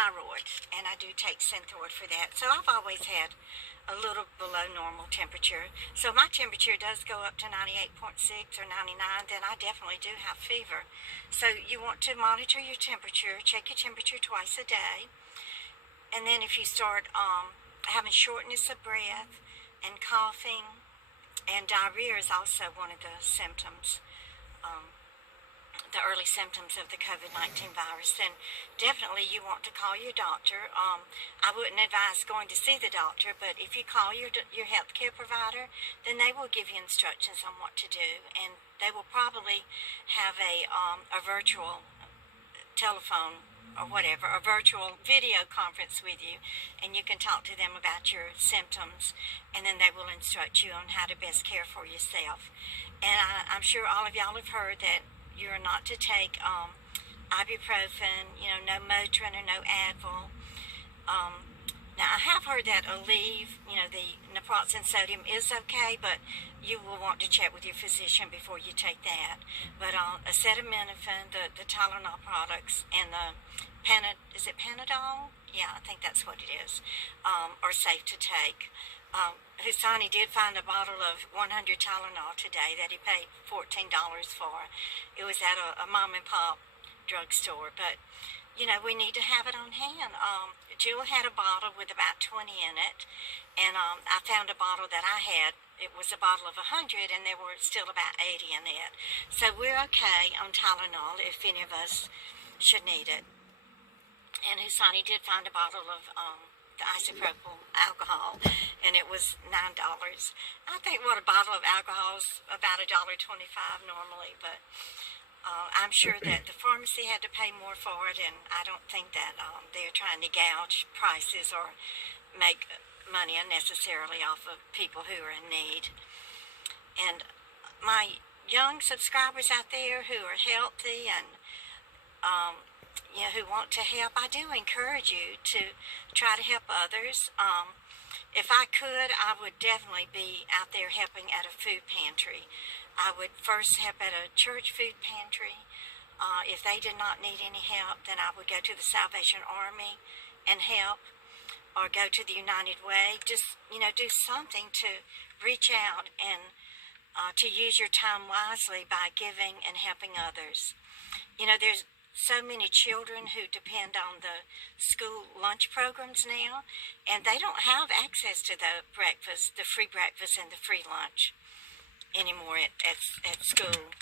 thyroid, and I do take Synthroid for that. So I've always had a little below normal temperature. So if my temperature does go up to 98.6 or 99, then I definitely do have fever. So you want to monitor your temperature, check your temperature twice a day, and then if you start having shortness of breath and coughing, and diarrhea is also one of the symptoms, the early symptoms of the COVID-19 virus, then definitely you want to call your doctor. I wouldn't advise going to see the doctor, but if you call your healthcare provider, then they will give you instructions on what to do, and they will probably have a virtual telephone or whatever, a virtual video conference with you, and you can talk to them about your symptoms, and then they will instruct you on how to best care for yourself. And I'm sure all of y'all have heard that you're not to take ibuprofen, no Motrin or no Advil. Now, I have heard that Aleve, the naproxen sodium is okay, but you will want to check with your physician before you take that. But acetaminophen, the Tylenol products, and the is it Panadol? Yeah, I think that's what it is, are safe to take. Husani did find a bottle of 100 Tylenol today that he paid $14 for. It was at a mom and pop drugstore, but we need to have it on hand. Jewel had a bottle with about 20 in it, and I found a bottle that I had. It was a bottle of 100, and there were still about 80 in it. So we're okay on Tylenol if any of us should need it. And Husani did find a bottle of the isopropyl alcohol, and it was $9. I think what a bottle of alcohol is about $1.25 normally, but I'm sure that the pharmacy had to pay more for it, and I don't think that they're trying to gouge prices or make money unnecessarily off of people who are in need. And my young subscribers out there who are healthy and who want to help, I do encourage you to try to help others. If I could, I would definitely be out there helping at a food pantry. I would first help at a church food pantry. If they did not need any help, then I would go to the Salvation Army and help, or go to the United Way. Just, do something to reach out and to use your time wisely by giving and helping others. There's so many children who depend on the school lunch programs now, and they don't have access to the breakfast, the free breakfast and the free lunch anymore at school.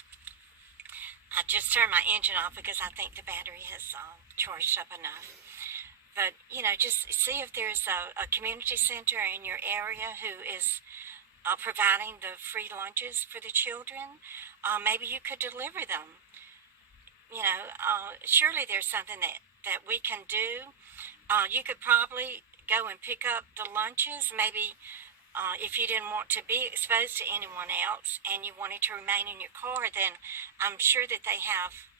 I just turned my engine off because I think the battery has charged up enough. But, just see if there's a community center in your area who is providing the free lunches for the children. Maybe you could deliver them. Surely there's something that we can do. You could probably go and pick up the lunches. Maybe if you didn't want to be exposed to anyone else and you wanted to remain in your car, then I'm sure that they have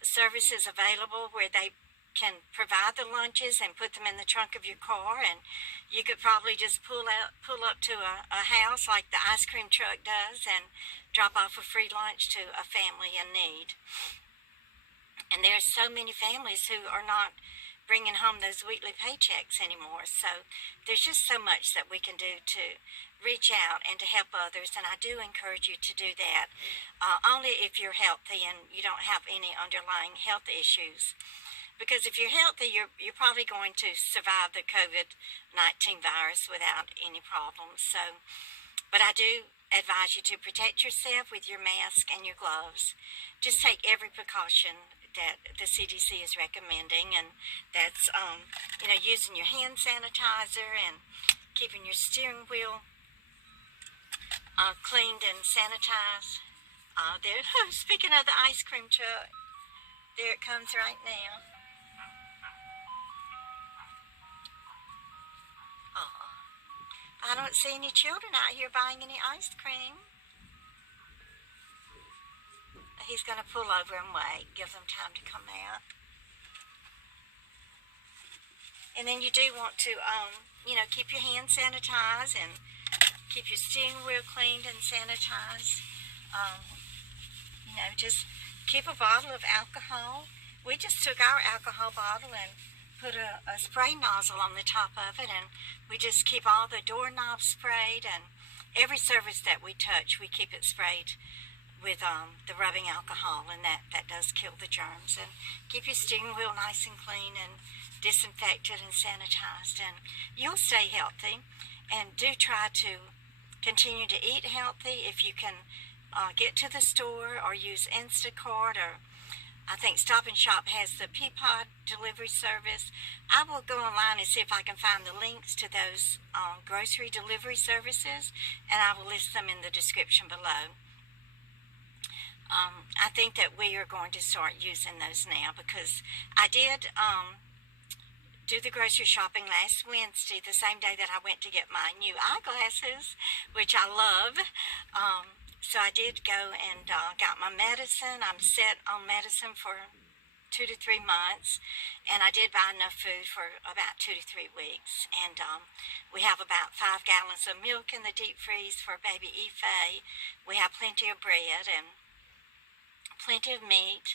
services available where they can provide the lunches and put them in the trunk of your car, and you could probably just pull up to a house like the ice cream truck does and drop off a free lunch to a family in need. And there's so many families who are not bringing home those weekly paychecks anymore. So there's just so much that we can do to reach out and to help others, and I do encourage you to do that. Only if you're healthy and you don't have any underlying health issues. Because if you're healthy, you're probably going to survive the COVID-19 virus without any problems. So, but I do advise you to protect yourself with your mask and your gloves. Just take every precaution that the CDC is recommending, and that's using your hand sanitizer and keeping your steering wheel cleaned and sanitized. Speaking of the ice cream truck, there it comes right now. I don't see any children out here buying any ice cream. He's going to pull over and wait, give them time to come out. And then you do want to, keep your hands sanitized and keep your steering wheel cleaned and sanitized. Just keep a bottle of alcohol. We just took our alcohol bottle and put a spray nozzle on the top of it, and we just keep all the doorknobs sprayed, and every surface that we touch, we keep it sprayed with the rubbing alcohol, and that does kill the germs and keep your steering wheel nice and clean and disinfected and sanitized, and you'll stay healthy. And do try to continue to eat healthy. If you can get to the store or use Instacart, or I think Stop and Shop has the Peapod delivery service. I will go online and see if I can find the links to those grocery delivery services, and I will list them in the description below. I think that we are going to start using those now, because I did do the grocery shopping last Wednesday, the same day that I went to get my new eyeglasses, which I love. So I did go and got my medicine. I'm set on medicine for 2 to 3 months, and I did buy enough food for about 2 to 3 weeks. And we have about 5 gallons of milk in the deep freeze for baby Ife. We have plenty of bread and plenty of meat,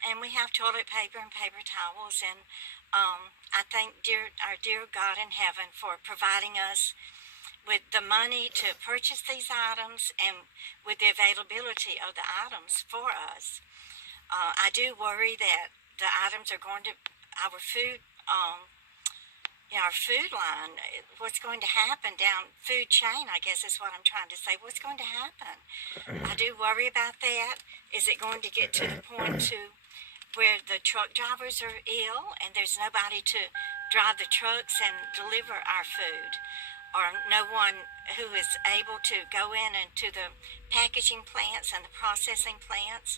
and we have toilet paper and paper towels. And I thank our dear God in heaven for providing us with the money to purchase these items and with the availability of the items for us. I do worry that the items are going to our food, our food line. What's going to happen down food chain, I guess is what I'm trying to say. What's going to happen? I do worry about that. Is it going to get to the point to where the truck drivers are ill and there's nobody to drive the trucks and deliver our food, or no one who is able to go in into the packaging plants and the processing plants,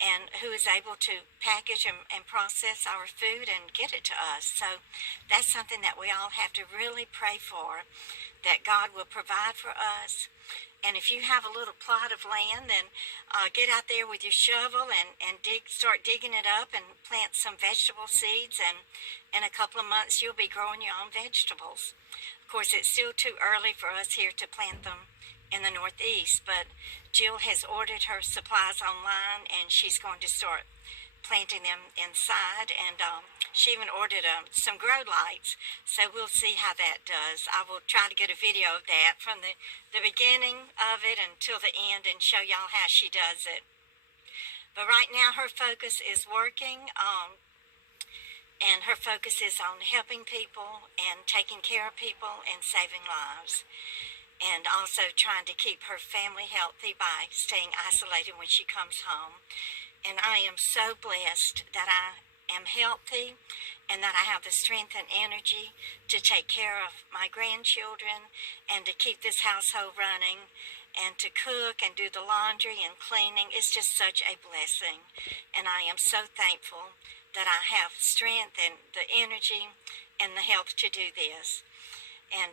and who is able to package and process our food and get it to us? So that's something that we all have to really pray for, that God will provide for us. And if you have a little plot of land, then get out there with your shovel and start digging it up and plant some vegetable seeds, and in a couple of months you'll be growing your own vegetables. Of course, it's still too early for us here to plant them in the Northeast, but Jill has ordered her supplies online, and she's going to start planting them inside, and she even ordered some grow lights, so we'll see how that does. I will try to get a video of that from the beginning of it until the end and show y'all how she does it. But right now her focus is working, and her focus is on helping people and taking care of people and saving lives, and also trying to keep her family healthy by staying isolated when she comes home. And I am so blessed that I am healthy and that I have the strength and energy to take care of my grandchildren and to keep this household running and to cook and do the laundry and cleaning. It's just such a blessing. And I am so thankful that I have strength and the energy and the health to do this. And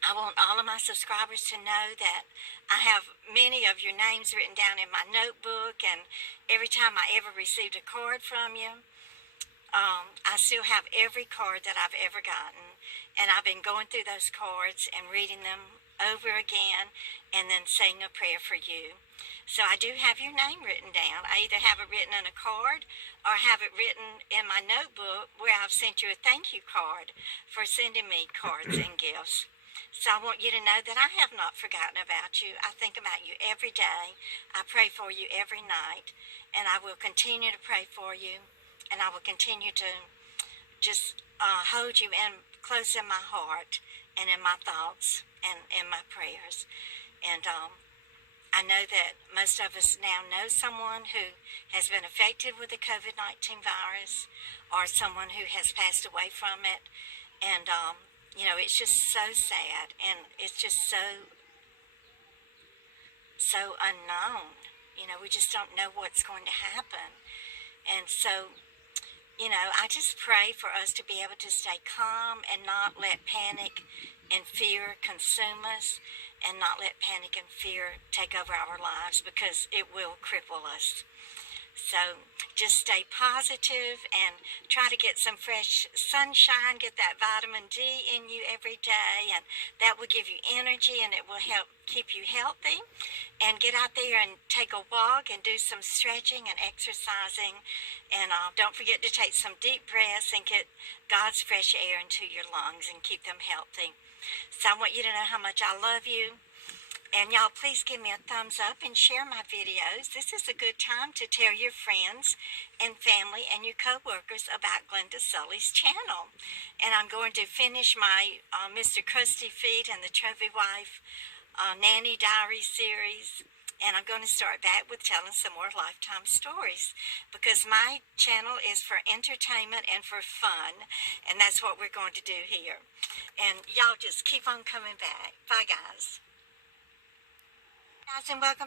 I want all of my subscribers to know that I have many of your names written down in my notebook, and every time I ever received a card from you, I still have every card that I've ever gotten, and I've been going through those cards and reading them over again and then saying a prayer for you. So I do have your name written down. I either have it written in a card or have it written in my notebook where I've sent you a thank you card for sending me cards and gifts. So I want you to know that I have not forgotten about you. I think about you every day. I pray for you every night, and I will continue to pray for you, and I will continue to just hold you in close in my heart and in my thoughts and in my prayers. And I know that most of us now know someone who has been affected with the COVID-19 virus, or someone who has passed away from it, and it's just so sad, and it's just so unknown. We just don't know what's going to happen. And so, I just pray for us to be able to stay calm and not let panic and fear consume us, and not let panic and fear take over our lives, because it will cripple us. So just stay positive and try to get some fresh sunshine, get that vitamin D in you every day, and that will give you energy and it will help keep you healthy. And get out there and take a walk and do some stretching and exercising. And don't forget to take some deep breaths and get God's fresh air into your lungs and keep them healthy. So I want you to know how much I love you. And y'all, please give me a thumbs up and share my videos. This is a good time to tell your friends and family and your co-workers about Glenda Sully's channel. And I'm going to finish my Mr. Krusty Feet and the Trophy Wife Nanny Diary series. And I'm going to start back with telling some more Lifetime stories because my channel is for entertainment and for fun. And that's what we're going to do here. And y'all just keep on coming back. Bye, guys. Guys, and welcome